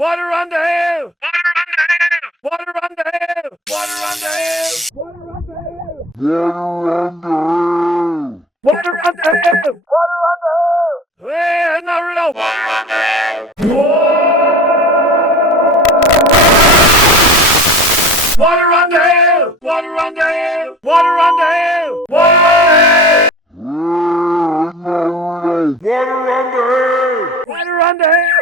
Water on the hill! Water on the hill! Water on the hill! Water on the hill! Water on the hill! Water on the hill! Hey, no, no! Water on the hill! Water on the hill! Water on the hill! Water on the hill! Water on the hill! Water on the hill! Water on the hill!